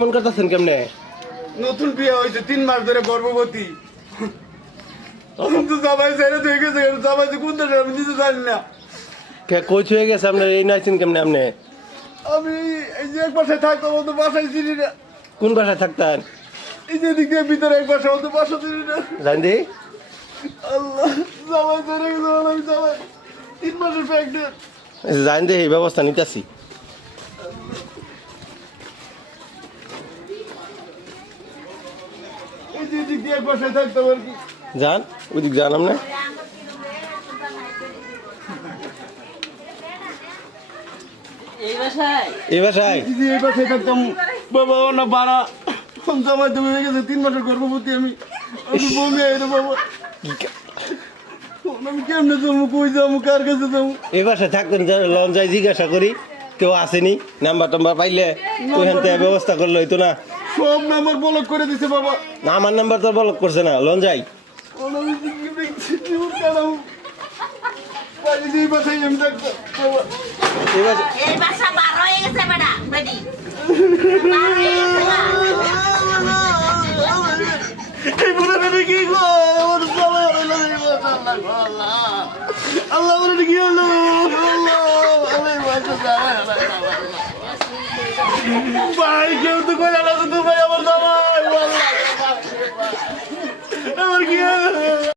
মন করতেছেন কেমনে? নতুন বিয়ে হয়েছে 3 মাস ধরে গর্ভবতী। কিন্তু জামাই ছেড়ে দিয়ে গেছে, জামাই যে কোন দেশে আমি নিজে জানি না। কই হয়ে গেছে আপনার? এই নাইছেন কেমনে আপনি? আমি এই যে এক বাসায় থাকতাম, অত বাসায় চিনি না। কোন বাসায় থাকতেন? এই যে দিক দিয়ে ভিতরে এক বাসা, অত বাসা চিনি না। জান দি আল্লাহ, জামাই ছেড়ে গেছে, আমি জামাই 3 মাসের প্রেগনেন্ট। জান দি এই ব্যবস্থা নিতেছি। এই যে দিক দিয়ে এক বাসায় থাকতাম আর কি। যান ওইদিক যান আপনি। এই বাসায় এই বাসায় এই যে এই বাসায় থাকতাম, বাবা না বাড়া জামাই তুমি হয়ে গেছে 3 মাসের গর্ভবতী। আমি বমি আইরে বাবা, আমি কেমনে যাবো, কই যাবো, কার কাছে যাবো? এই বাসায় থাকতেন, লন যাই জিজ্ঞাসা করি কেউ আসেনি। নাম্বার টাম্বার পাইলে ওইখান থেকে ব্যবস্থা করলে হইতো না? সব নাম্বার ব্লক করে দিছে বাবা। না, আমার নাম্বার তো ব্লক করছে না। লন যাই এই বাসায় আমি থাকতাম বাবা। এই বাসায় এই বাসা বার হয়ে গেছে বেটা বেটি বার হয়ে গেছে না। এই বুড়া বেটা কি গো, আমার জামাই হলো এই বাসা, আল্লাহ আল্লাহ বলে কি হলো, আল্লাহ আমি বাসা জামাই হলো, ভাই কেউ তো কই আলাদা তো ভাই আমার জামাই, আল্লাহ আমার কি হলো।